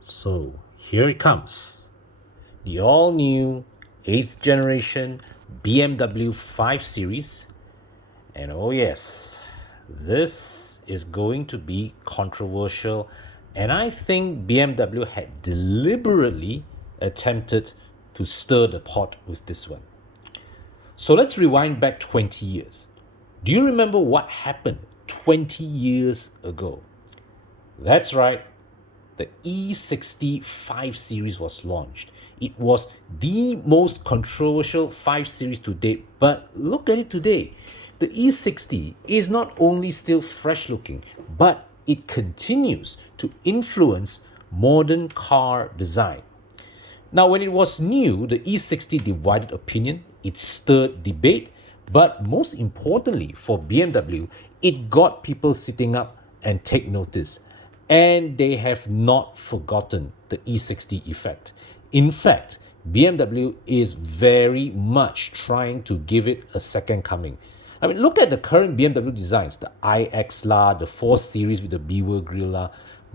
So here it comes, the all-new 8th generation BMW 5 Series. And oh yes, this is going to be controversial, and I think BMW had deliberately attempted to stir the pot with this one. So let's rewind back 20 years. Do you remember what happened 20 years ago? That's right, the E60 5 Series was launched. It was the most controversial 5 Series to date, but look at it today. The E60 is not only still fresh looking, but it continues to influence modern car design. Now, when it was new, the E60 divided opinion, it stirred debate, but most importantly for BMW, it got people sitting up and take notice. And they have not forgotten the E60 effect. In fact, BMW is very much trying to give it a second coming. I mean, look at the current BMW designs, the iX la, the 4 Series with the beaver grille la.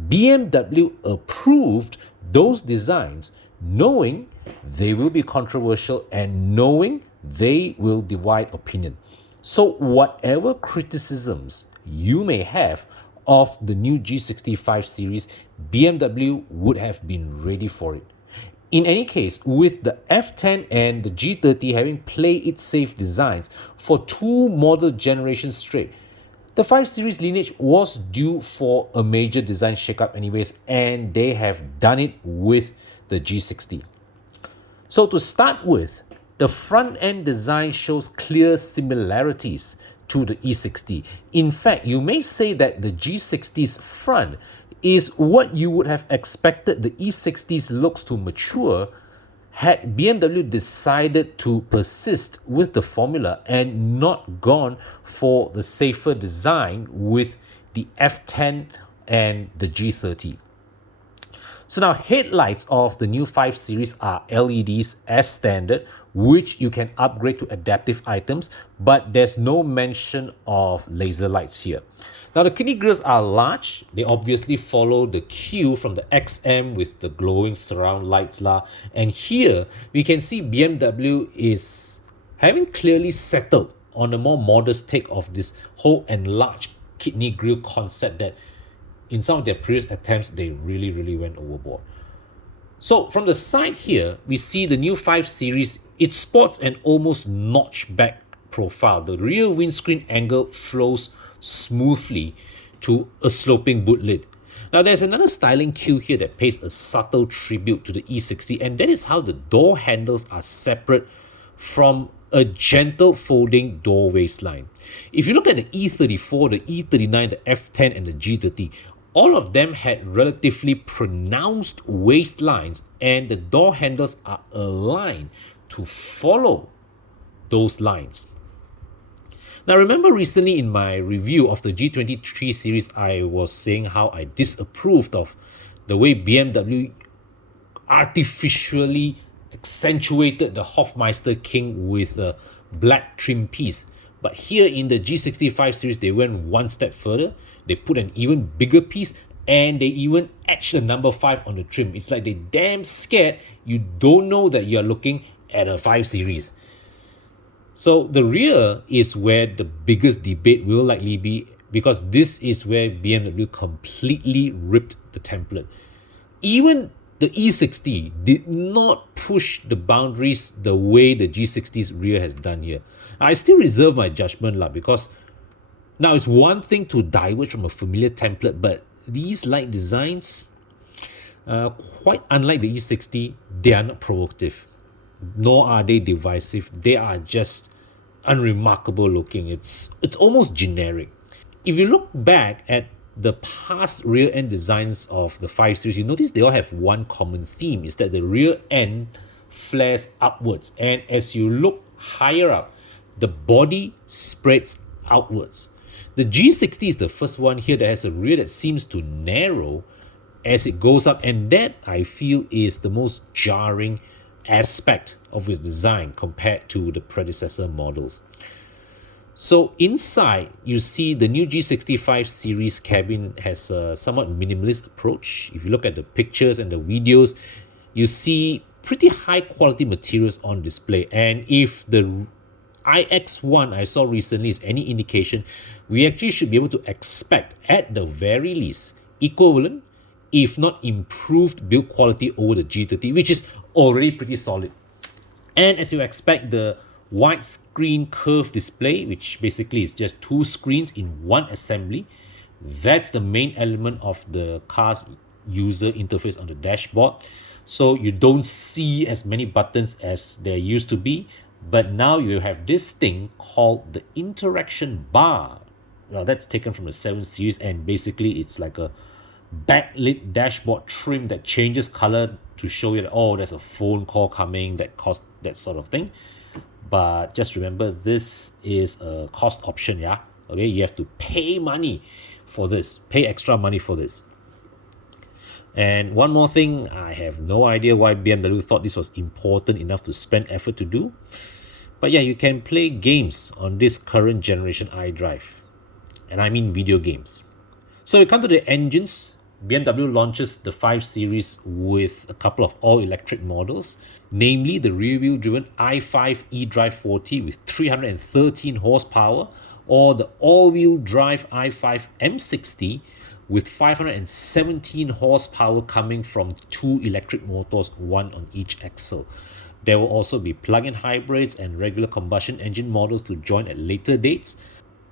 BMW approved those designs knowing they will be controversial and knowing they will divide opinion. So whatever criticisms you may have of the new G65 series, BMW would have been ready for it. In any case, with the F10 and the G30 having play it safe designs for 2 model generations straight, the 5 Series lineage was due for a major design shakeup anyways, and they have done it with the G60. So to start with, the front-end design shows clear similarities to the E60. In fact, you may say that the G60's front is what you would have expected the E60's looks to mature had BMW decided to persist with the formula and not gone for the safer design with the F10 and the G30. So now headlights of the new 5 Series are LEDs as standard, which you can upgrade to adaptive items, but there's no mention of laser lights here. Now the kidney grills are large. They obviously follow the cue from the XM with the glowing surround lights la. And here we can see BMW is having clearly settled on a more modest take of this whole enlarged kidney grill concept that in some of their previous attempts, they really went overboard. So from the side here, we see the new 5 Series. It sports an almost notchback profile. The rear windscreen angle flows smoothly to a sloping boot lid. Now there's another styling cue here that pays a subtle tribute to the E60, and that is how the door handles are separate from a gentle folding door waistline. If you look at the E34, the E39, the F10 and the G30, all of them had relatively pronounced waistlines, and the door handles are aligned to follow those lines. Now remember recently in my review of the G23 series, I was saying how I disapproved of the way BMW artificially accentuated the Hofmeister King with a black trim piece. But here in the G65 series, they went one step further. They put an even bigger piece, and they even etched the number 5 on the trim. It's like they damn scared you don't know that you're looking at a 5 series. So the rear is where the biggest debate will likely be, because this is where BMW completely ripped the template. Even the E60 did not push the boundaries the way the G60's rear has done here. I still reserve my judgment because now it's one thing to diverge from a familiar template, but these light designs, quite unlike the E60, they are not provocative, nor are they divisive. They are just unremarkable looking. It's almost generic. If you look back at the past rear end designs of the 5 Series, you notice they all have one common theme, is that the rear end flares upwards, and as you look higher up, the body spreads outwards. The G60 is the first one here that has a rear that seems to narrow as it goes up, and that I feel is the most jarring aspect of its design compared to the predecessor models. So inside, you see the new G65 series cabin has a somewhat minimalist approach. If you look at the pictures and the videos, you see pretty high quality materials on display. And if the iX1 I saw recently is any indication, we actually should be able to expect, at the very least, equivalent, if not improved build quality over the G30, which is already pretty solid. And as you expect, the widescreen curved display, which basically is just two screens in one assembly, that's the main element of the car's user interface on the dashboard. So you don't see as many buttons as there used to be, but now you have this thing called the interaction bar. Now that's taken from the 7 series, and basically it's like a backlit dashboard trim that changes color to show you that, oh, there's a phone call coming, that sort of thing. But just remember, this is a cost option, yeah. Okay, you have to pay money for this, pay extra money for this. And one more thing, I have no idea why BMW thought this was important enough to spend effort to do. But yeah, you can play games on this current generation iDrive. And I mean video games. So we come to the engines. BMW launches the 5 Series with a couple of all-electric models, namely the rear-wheel driven i5 eDrive 40 with 313 horsepower, or the all-wheel drive i5 M60 with 517 horsepower coming from 2 electric motors, one on each axle. There will also be plug-in hybrids and regular combustion engine models to join at later dates.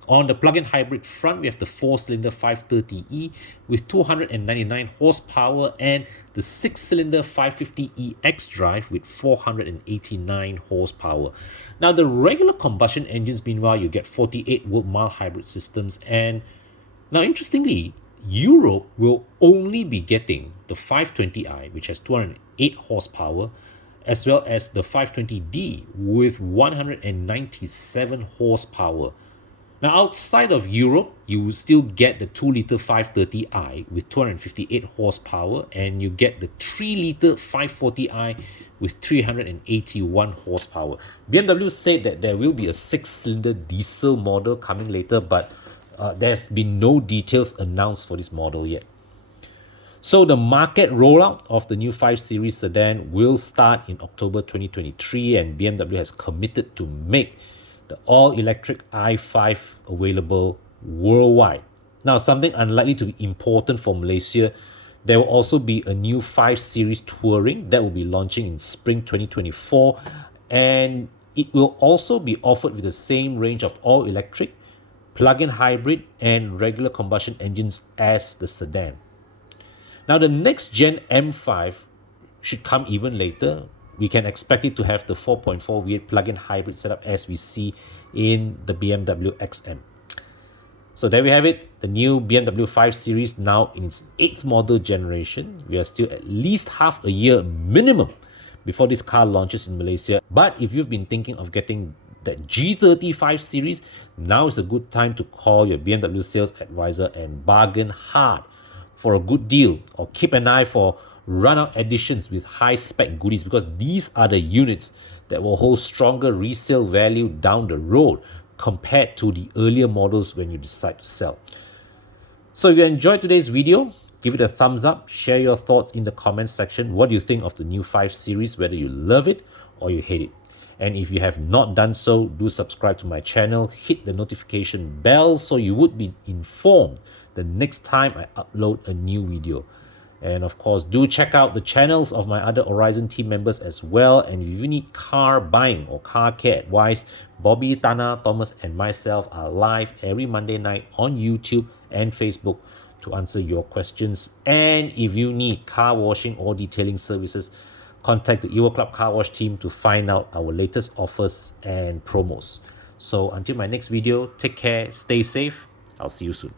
On the plug-in hybrid front, we have the 4-cylinder 530e with 299 horsepower and the 6-cylinder 550e xDrive with 489 horsepower. Now, the regular combustion engines, meanwhile, you get 48-volt mild hybrid systems. And now, interestingly, Europe will only be getting the 520i, which has 208 horsepower, as well as the 520d with 197 horsepower. Now, outside of Europe, you will still get the 2-liter 530i with 258 horsepower, and you get the 3-liter 540i with 381 horsepower. BMW said that there will be a 6-cylinder diesel model coming later, but there's been no details announced for this model yet. So the market rollout of the new 5 Series sedan will start in October 2023, and BMW has committed to make the all-electric i5 available worldwide. Now, something unlikely to be important for Malaysia, there will also be a new 5 Series Touring that will be launching in spring 2024, and it will also be offered with the same range of all-electric, plug-in hybrid, and regular combustion engines as the sedan. Now, the next gen M5 should come even later. We can expect it to have the 4.4 V8 plug-in hybrid setup as we see in the BMW XM. So there we have it, the new BMW 5 Series now in its 8th model generation. We are still at least half a year minimum before this car launches in Malaysia. But if you've been thinking of getting that G30 5 Series, now is a good time to call your BMW sales advisor and bargain hard for a good deal, or keep an eye for run-out editions with high-spec goodies, because these are the units that will hold stronger resale value down the road compared to the earlier models when you decide to sell. So if you enjoyed today's video, give it a thumbs up, share your thoughts in the comments section. What do you think of the new 5 Series, whether you love it or you hate it? And if you have not done so, do subscribe to my channel, hit the notification bell so you would be informed the next time I upload a new video. And of course, do check out the channels of my other Horizon team members as well. And if you need car buying or car care advice, Bobby, Tana, Thomas, and myself are live every Monday night on YouTube and Facebook to answer your questions. And if you need car washing or detailing services, contact the EvoClub Car Wash team to find out our latest offers and promos. So until my next video, take care, stay safe. I'll see you soon.